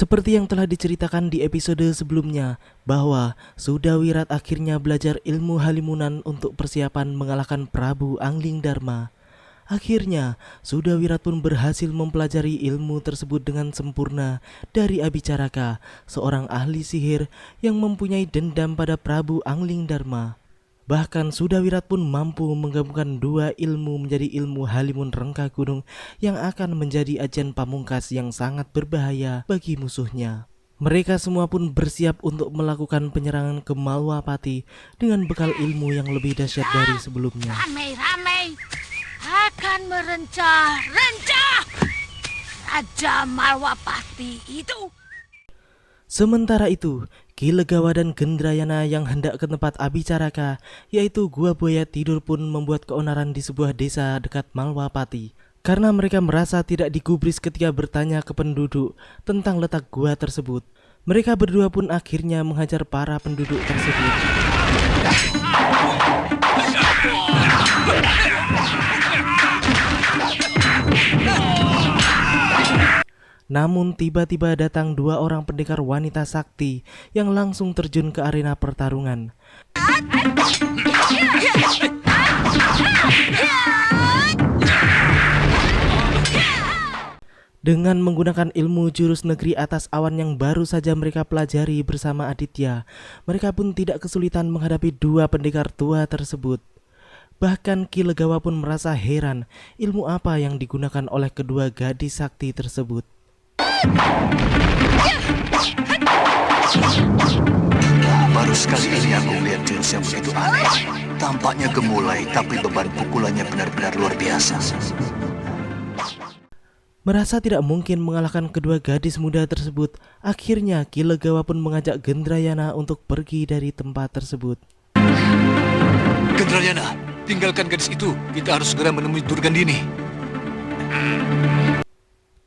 Seperti yang telah diceritakan di episode sebelumnya, bahwa Sudawirat akhirnya belajar ilmu halimunan untuk persiapan mengalahkan Prabu Anglingdarma. Akhirnya, Sudawirat pun berhasil mempelajari ilmu tersebut dengan sempurna dari Abicaraka, seorang ahli sihir yang mempunyai dendam pada Prabu Anglingdarma. Bahkan Sudawirat pun mampu menggabungkan dua ilmu menjadi ilmu Halimun Rengka Gunung yang akan menjadi ajian pamungkas yang sangat berbahaya bagi musuhnya. Mereka semua pun bersiap untuk melakukan penyerangan ke Malwapati dengan bekal ilmu yang lebih dahsyat dari sebelumnya. Ramai-ramai akan merencah-rencah Raja Malwapati itu. Sementara itu, Ki Legawa dan Gendrayana yang hendak ke tempat Abicaraka, yaitu Gua Buaya Tidur, pun membuat keonaran di sebuah desa dekat Malwapati. Karena mereka merasa tidak digubris ketika bertanya ke penduduk tentang letak gua tersebut. Mereka berdua pun akhirnya menghajar para penduduk tersebut. Namun tiba-tiba datang dua orang pendekar wanita sakti yang langsung terjun ke arena pertarungan. Dengan menggunakan ilmu jurus negeri atas awan yang baru saja mereka pelajari bersama Aditya, mereka pun tidak kesulitan menghadapi dua pendekar tua tersebut. Bahkan Ki Legawa pun merasa heran ilmu apa yang digunakan oleh kedua gadis sakti tersebut. Baru sekali ini aku melihat jenis yang begitu aneh. Tampaknya gemulai, tapi beban pukulannya benar-benar luar biasa. Merasa tidak mungkin mengalahkan kedua gadis muda tersebut, akhirnya Ki Legawa pun mengajak Gendrayana untuk pergi dari tempat tersebut. Gendrayana, tinggalkan gadis itu. Kita harus segera menemui Durgandini.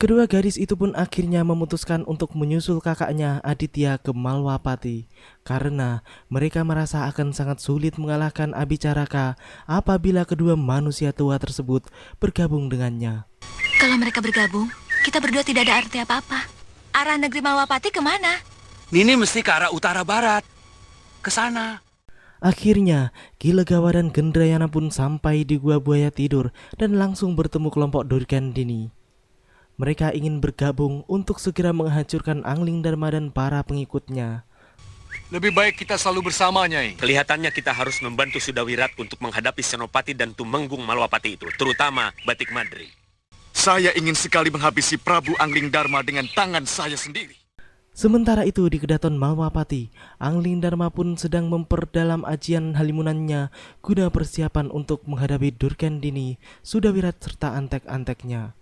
Kedua gadis itu pun akhirnya memutuskan untuk menyusul kakaknya Aditya ke Malwapati karena mereka merasa akan sangat sulit mengalahkan Abicaraka apabila kedua manusia tua tersebut bergabung dengannya. Kalau mereka bergabung, kita berdua tidak ada arti apa-apa. Arah negeri Malwapati kemana? Nini mesti ke arah utara-barat. Ke sana. Akhirnya, Ki Legawa dan Gendrayana pun sampai di Gua Buaya Tidur dan langsung bertemu kelompok Durgandini. Mereka ingin bergabung untuk segera menghancurkan Anglingdarma dan para pengikutnya. Lebih baik kita selalu bersama, Nyai. Kelihatannya kita harus membantu Sudawirat untuk menghadapi Senopati dan Tumenggung Malwapati itu, terutama Batik Madri. Saya ingin sekali menghabisi Prabu Anglingdarma dengan tangan saya sendiri. Sementara itu di Kedaton Malwapati, Anglingdarma pun sedang memperdalam ajian halimunannya guna persiapan untuk menghadapi Durgandini, Sudawirat serta antek-anteknya.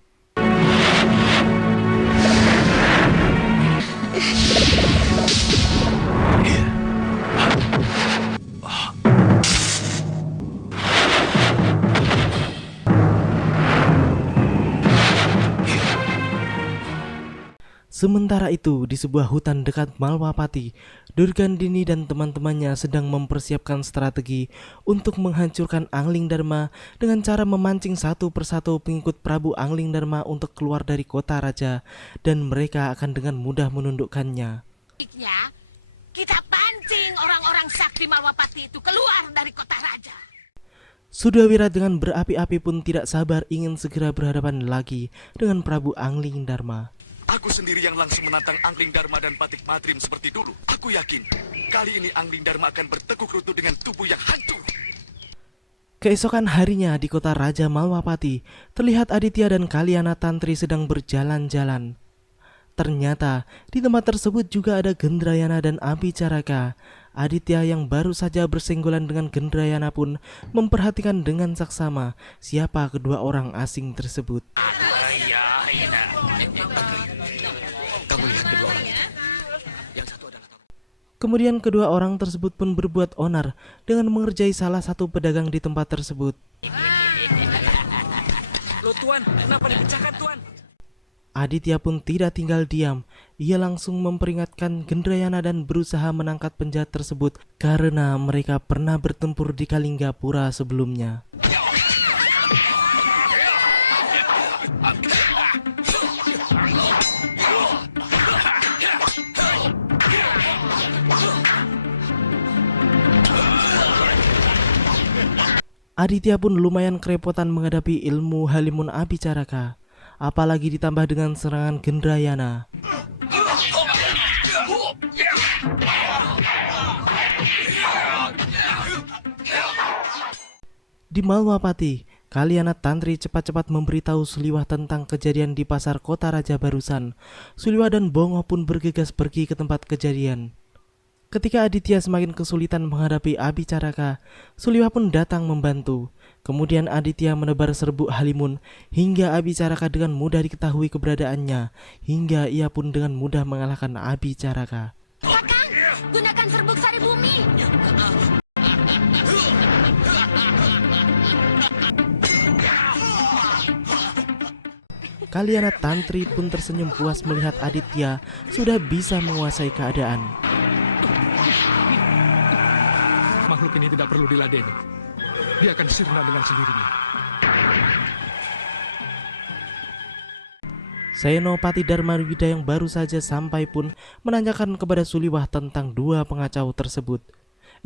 Sementara itu, di sebuah hutan dekat Malwapati, Durgandini dan teman-temannya sedang mempersiapkan strategi untuk menghancurkan Anglingdarma dengan cara memancing satu persatu pengikut Prabu Anglingdarma untuk keluar dari kota raja, dan mereka akan dengan mudah menundukkannya. Kita pancing orang-orang sakti Malwapati itu keluar dari kota raja. Sudawirat dengan berapi-api pun tidak sabar ingin segera berhadapan lagi dengan Prabu Anglingdarma. Aku sendiri yang langsung menantang Anglingdarma dan Batik Madrim seperti dulu. Aku yakin, kali ini Anglingdarma akan bertekuk lutut dengan tubuh yang hancur. Keesokan harinya di kota Raja Malwapati, terlihat Aditya dan Kalyana Tantri sedang berjalan-jalan. Ternyata di tempat tersebut juga ada Gendrayana dan Abicaraka. Aditya yang baru saja bersenggolan dengan Gendrayana pun memperhatikan dengan saksama siapa kedua orang asing tersebut. Kemudian kedua orang tersebut pun berbuat onar dengan mengerjai salah satu pedagang di tempat tersebut. Loh Tuan, kenapa dipecahkan Tuan? Aditya pun tidak tinggal diam. Ia langsung memperingatkan Gendrayana dan berusaha menangkap penjahat tersebut karena mereka pernah bertempur di Kalinggapura sebelumnya. Aditya pun lumayan kerepotan menghadapi ilmu Halimun Abicaraka, apalagi ditambah dengan serangan Gendrayana. Di Malwapati, Kaliana Tantri cepat-cepat memberitahu Suliwah tentang kejadian di pasar kota raja barusan. Suliwah dan Bongo pun bergegas pergi ke tempat kejadian. Ketika Aditya semakin kesulitan menghadapi Abicaraka, Suliwah pun datang membantu. Kemudian Aditya menebar serbuk Halimun hingga Abicaraka dengan mudah diketahui keberadaannya, hingga ia pun dengan mudah mengalahkan Abicaraka. Kakang, gunakan serbuk sari bumi. Kaliana Tantri pun tersenyum puas melihat Aditya sudah bisa menguasai keadaan. Makhluk ini tidak perlu diladeni. Dia akan sirna dengan sendirinya. Senopati Darmawida yang baru saja sampai pun menanyakan kepada Suliwah tentang dua pengacau tersebut.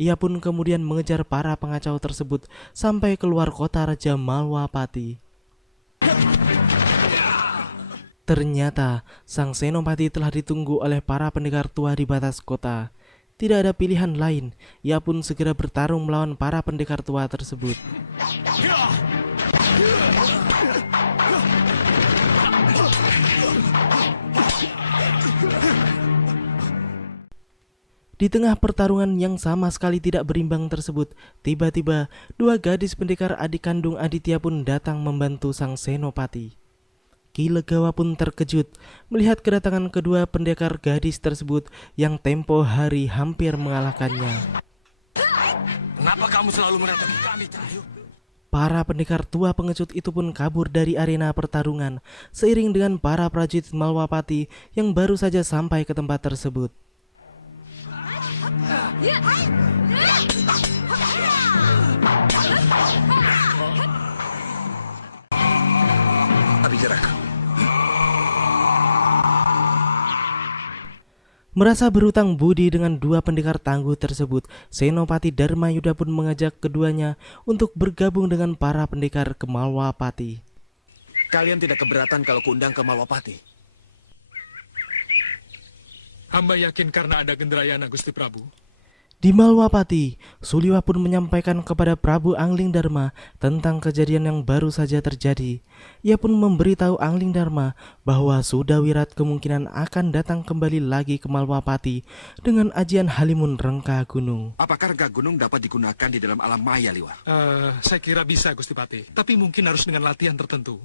Ia pun kemudian mengejar para pengacau tersebut sampai keluar kota Raja Malwapati. Ternyata sang senopati telah ditunggu oleh para pendekar tua di batas kota. Tidak ada pilihan lain, ia pun segera bertarung melawan para pendekar tua tersebut. Di tengah pertarungan yang sama sekali tidak berimbang tersebut, tiba-tiba dua gadis pendekar adik kandung Aditya pun datang membantu sang senopati. Ki Legawa pun terkejut melihat kedatangan kedua pendekar gadis tersebut yang tempo hari hampir mengalahkannya. Kenapa kamu selalu mendatangi kami, Trayu? Para pendekar tua pengecut itu pun kabur dari arena pertarungan seiring dengan para prajurit Malwapati yang baru saja sampai ke tempat tersebut. Abicaraka. Merasa berutang budi dengan dua pendekar tangguh tersebut, Senopati Darmayuda pun mengajak keduanya untuk bergabung dengan para pendekar ke Malwapati. Kalian tidak keberatan kalau kuundang ke Malwapati? Hamba yakin karena ada Gendrayana, Gusti Prabu. Di Malwapati, Suliwah pun menyampaikan kepada Prabu Anglingdarma tentang kejadian yang baru saja terjadi. Ia pun memberitahu Anglingdarma bahwa Sudawirat kemungkinan akan datang kembali lagi ke Malwapati dengan ajian Halimun Rengka Gunung. Apakah rengka gunung dapat digunakan di dalam alam maya, Liwar? Saya kira bisa, Gusti Pati. Tapi mungkin harus dengan latihan tertentu.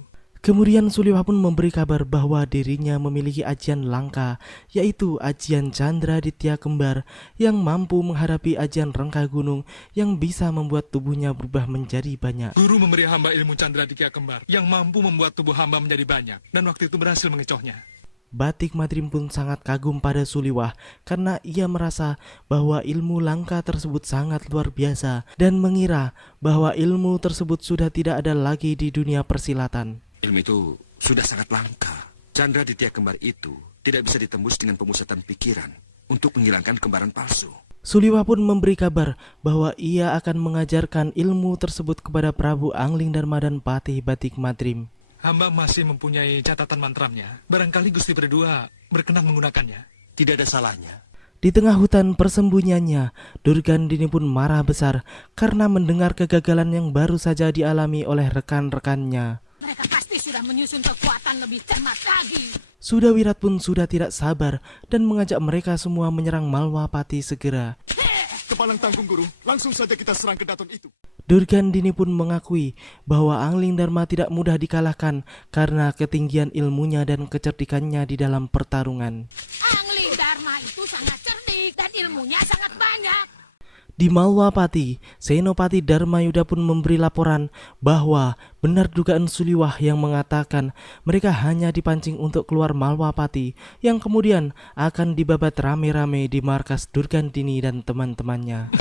Kemudian Suliwah pun memberi kabar bahwa dirinya memiliki ajian langka, yaitu ajian Chandra Ditya Kembar yang mampu menghadapi ajian Rengka Gunung yang bisa membuat tubuhnya berubah menjadi banyak. Guru memberi hamba ilmu Chandra Ditya Kembar yang mampu membuat tubuh hamba menjadi banyak. Dan waktu itu berhasil mengecohnya. Batik Madrim pun sangat kagum pada Suliwah karena ia merasa bahwa ilmu langka tersebut sangat luar biasa dan mengira bahwa ilmu tersebut sudah tidak ada lagi di dunia persilatan. Ilmu itu sudah sangat langka. Chandra Ditya Kembar itu tidak bisa ditembus dengan pemusatan pikiran untuk menghilangkan kembaran palsu. Suliwah pun memberi kabar bahwa ia akan mengajarkan ilmu tersebut kepada Prabu Anglingdarma dan Patih Batik Madrim. Hamba masih mempunyai catatan mantramnya. Barangkali Gusti berdua berkenan menggunakannya. Tidak ada salahnya. Di tengah hutan persembunyiannya, Durgandini pun marah besar karena mendengar kegagalan yang baru saja dialami oleh rekan-rekannya. Mereka pasti sudah menyusun kekuatan lebih cermat lagi. Sudawirat pun sudah tidak sabar dan mengajak mereka semua menyerang Malwapati segera. Kepalang tanggung, Guru. Langsung saja kita serang ke daton itu. Durgandini pun mengakui bahwa Anglingdarma tidak mudah dikalahkan karena ketinggian ilmunya dan kecerdikannya di dalam pertarungan. Anglingdarma itu sangat cerdik dan ilmunya sangat banyak. Di Malwapati, Senopati Darmayuda pun memberi laporan bahwa benar dugaan Suliwah yang mengatakan mereka hanya dipancing untuk keluar Malwapati yang kemudian akan dibabat rame-rame di markas Durgandini dan teman-temannya.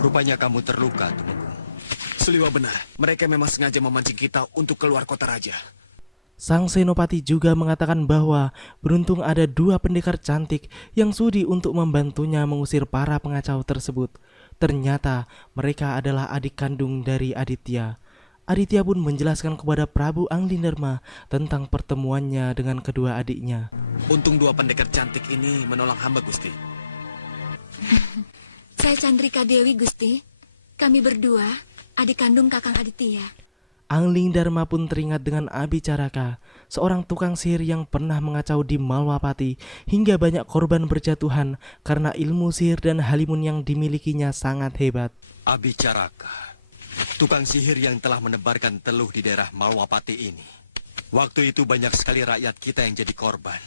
Rupanya kamu terluka, Tumenggung. Suliwah benar. Mereka memang sengaja memancing kita untuk keluar kota raja. Sang Senopati juga mengatakan bahwa beruntung ada dua pendekar cantik yang sudi untuk membantunya mengusir para pengacau tersebut. Ternyata mereka adalah adik kandung dari Aditya. Aditya pun menjelaskan kepada Prabu Anglingdarma tentang pertemuannya dengan kedua adiknya. Untung dua pendekar cantik ini menolong hamba, Gusti. Saya Chandrika Dewi, Gusti. Kami berdua, adik kandung Kakang Aditya. Anglingdarma pun teringat dengan Abicaraka, seorang tukang sihir yang pernah mengacau di Malwapati hingga banyak korban berjatuhan karena ilmu sihir dan halimun yang dimilikinya sangat hebat. Abicaraka, tukang sihir yang telah menebarkan teluh di daerah Malwapati ini. Waktu itu banyak sekali rakyat kita yang jadi korban.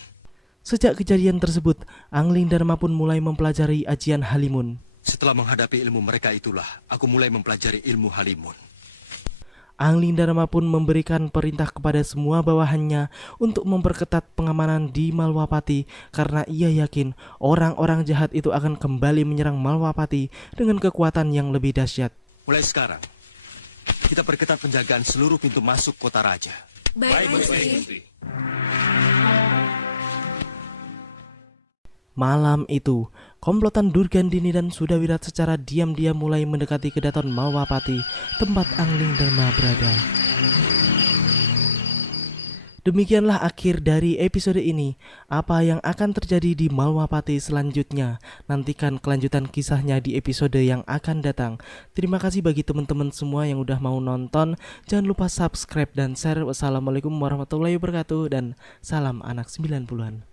Sejak kejadian tersebut, Anglingdarma pun mulai mempelajari ajian halimun. Setelah menghadapi ilmu mereka itulah, aku mulai mempelajari ilmu halimun. Anglingdarma pun memberikan perintah kepada semua bawahannya untuk memperketat pengamanan di Malwapati karena ia yakin orang-orang jahat itu akan kembali menyerang Malwapati dengan kekuatan yang lebih dahsyat. Mulai sekarang, kita perketat penjagaan seluruh pintu masuk kota raja. Baik, Gusti. Malam itu, komplotan Durgandini dan Sudawirat secara diam-diam mulai mendekati kedaton Malwapati, tempat Anglingdarma berada. Demikianlah akhir dari episode ini. Apa yang akan terjadi di Malwapati selanjutnya? Nantikan kelanjutan kisahnya di episode yang akan datang. Terima kasih bagi teman-teman semua yang udah mau nonton. Jangan lupa subscribe dan share. Wassalamualaikum warahmatullahi wabarakatuh dan salam anak 90-an.